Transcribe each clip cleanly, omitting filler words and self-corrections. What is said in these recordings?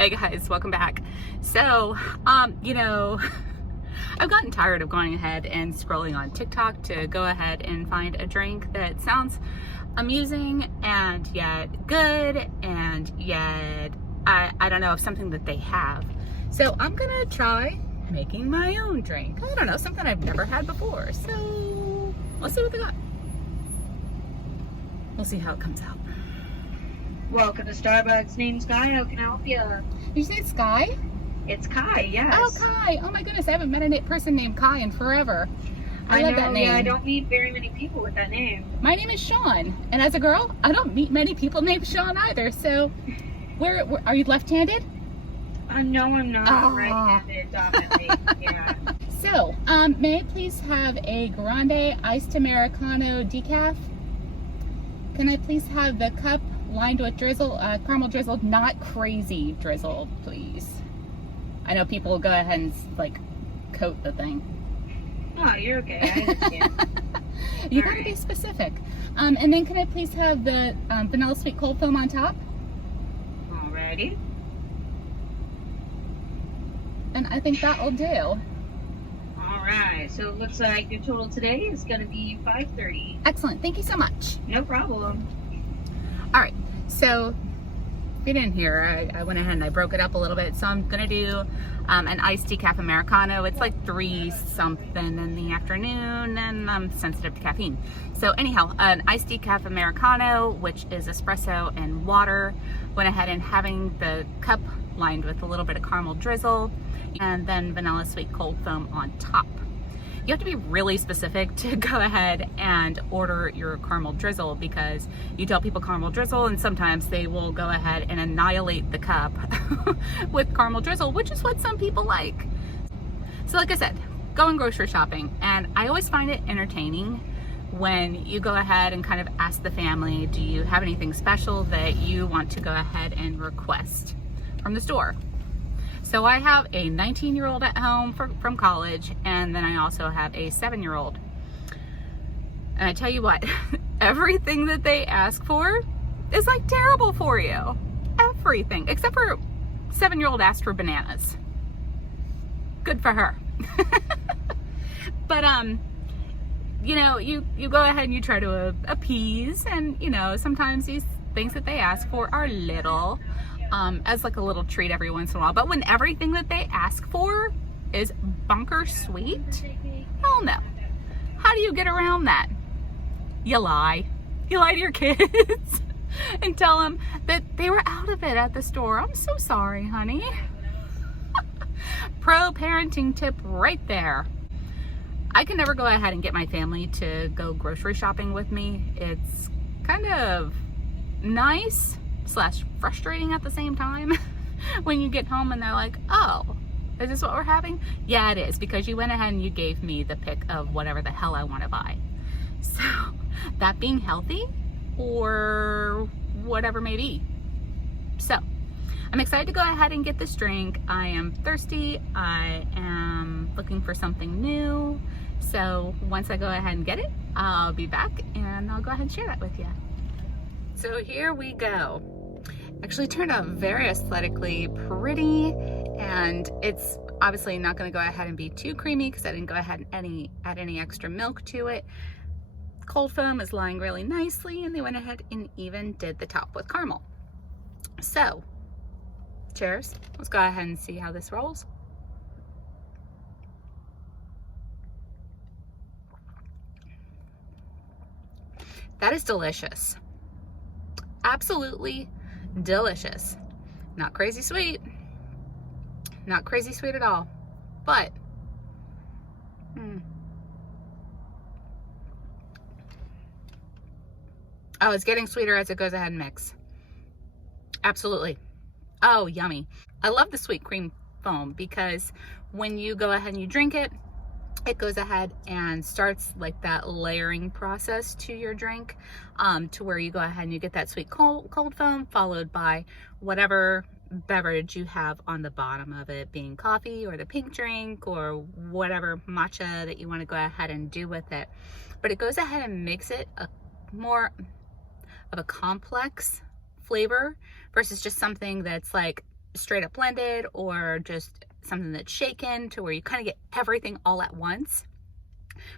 Hey guys, welcome back. So, I've gotten tired of going ahead and scrolling on TikTok to go ahead and find a drink that sounds amusing and yet good and yet I don't know, of something that they have. So I'm gonna try making my own drink. I don't know, something I've never had before. So let's see what they got. We'll see how it comes out. Welcome to Starbucks. Name's Sky. How can I help you? You say Sky? It's Kai, yes. Oh, Kai. Oh my goodness, I haven't met a person named Kai in forever. I love know, that name. Yeah, I don't meet very many people with that name. My name is Sean, and as a girl, I don't meet many people named Sean either. So, where are you left-handed? No, I'm not. I'm right-handed, dominantly. Yeah. So, may I please have a grande iced Americano decaf? Can I please have the cup lined with drizzle, caramel drizzled, not crazy drizzled, please? I know people will go ahead and coat the thing. Oh, you're okay. I understand. You gotta be specific. And then can I please have the vanilla sweet cold foam on top? Alrighty. And I think that'll do. Alright, so it looks like your total today is going to be $5.30. Excellent. Thank you so much. No problem. All right. So if you didn't hear, I went ahead and I broke it up a little bit. So I'm going to do an iced decaf Americano. It's like 3 something in the afternoon and I'm sensitive to caffeine. So anyhow, an iced decaf Americano, which is espresso and water. Went ahead and having the cup lined with a little bit of caramel drizzle and then vanilla sweet cold foam on top. You have to be really specific to go ahead and order your caramel drizzle, because you tell people caramel drizzle and sometimes they will go ahead and annihilate the cup with caramel drizzle, which is what some people like. So like I said, going grocery shopping, and I always find it entertaining when you go ahead and kind of ask the family, do you have anything special that you want to go ahead and request from the store? So I have a 19-year-old at home from college, and then I also have a 7-year-old. And I tell you what, everything that they ask for is like terrible for you. Everything, except for 7-year-old asked for bananas. Good for her. But you go ahead and you try to appease, and sometimes these things that they ask for are little. As like a little treat every once in a while. But when everything that they ask for is bunker sweet, hell no. How do you get around that? You lie. You lie to your kids and tell them that they were out of it at the store. I'm so sorry, honey. Pro parenting tip right there. I can never go ahead and get my family to go grocery shopping with me. It's kind of nice / frustrating at the same time when you get home and they're like, oh, is this what we're having? Yeah, it is, because you went ahead and you gave me the pick of whatever the hell I want to buy. So that being healthy or whatever may be. So I'm excited to go ahead and get this drink. I am thirsty. I am looking for something new. So once I go ahead and get it, I'll be back and I'll go ahead and share that with you. So here we go. Actually turned out very aesthetically pretty, and it's obviously not going to go ahead and be too creamy because I didn't go ahead and add any extra milk to it. Cold foam is lying really nicely, and they went ahead and even did the top with caramel. So cheers. Let's go ahead and see how this rolls. That is delicious. Absolutely delicious. Not crazy sweet. Not crazy sweet at all. But oh, it's getting sweeter as it goes ahead and mix. Absolutely. Oh, yummy. I love the sweet cream foam because when you go ahead and you drink it, it goes ahead and starts like that layering process to your drink, to where you go ahead and you get that sweet cold foam followed by whatever beverage you have on the bottom of it, being coffee or the pink drink or whatever matcha that you want to go ahead and do with it. But it goes ahead and makes it a more of a complex flavor versus just something that's like straight up blended or just something that's shaken to where you kind of get everything all at once.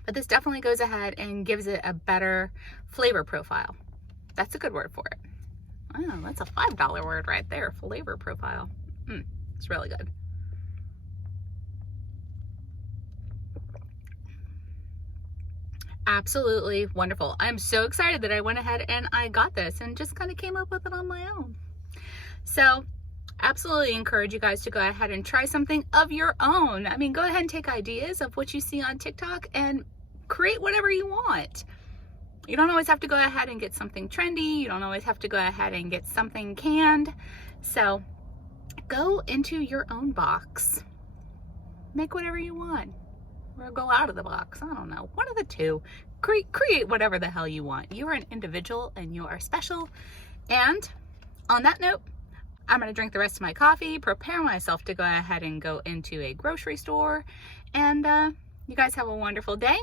But this definitely goes ahead and gives it a better flavor profile. That's a good word for it. Oh, that's a $5 word right there, flavor profile. It's really good. Absolutely wonderful. I'm so excited that I went ahead and I got this and just kind of came up with it on my own. So absolutely encourage you guys to go ahead and try something of your own. I mean, go ahead and take ideas of what you see on TikTok and create whatever you want. You don't always have to go ahead and get something trendy. You don't always have to go ahead and get something canned. So go into your own box. Make whatever you want. Or go out of the box. I don't know. One of the two. Create whatever the hell you want. You are an individual and you are special. And on that note, I'm going to drink the rest of my coffee, prepare myself to go ahead and go into a grocery store. And you guys have a wonderful day.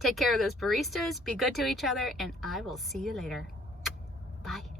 Take care of those baristas. Be good to each other. And I will see you later. Bye.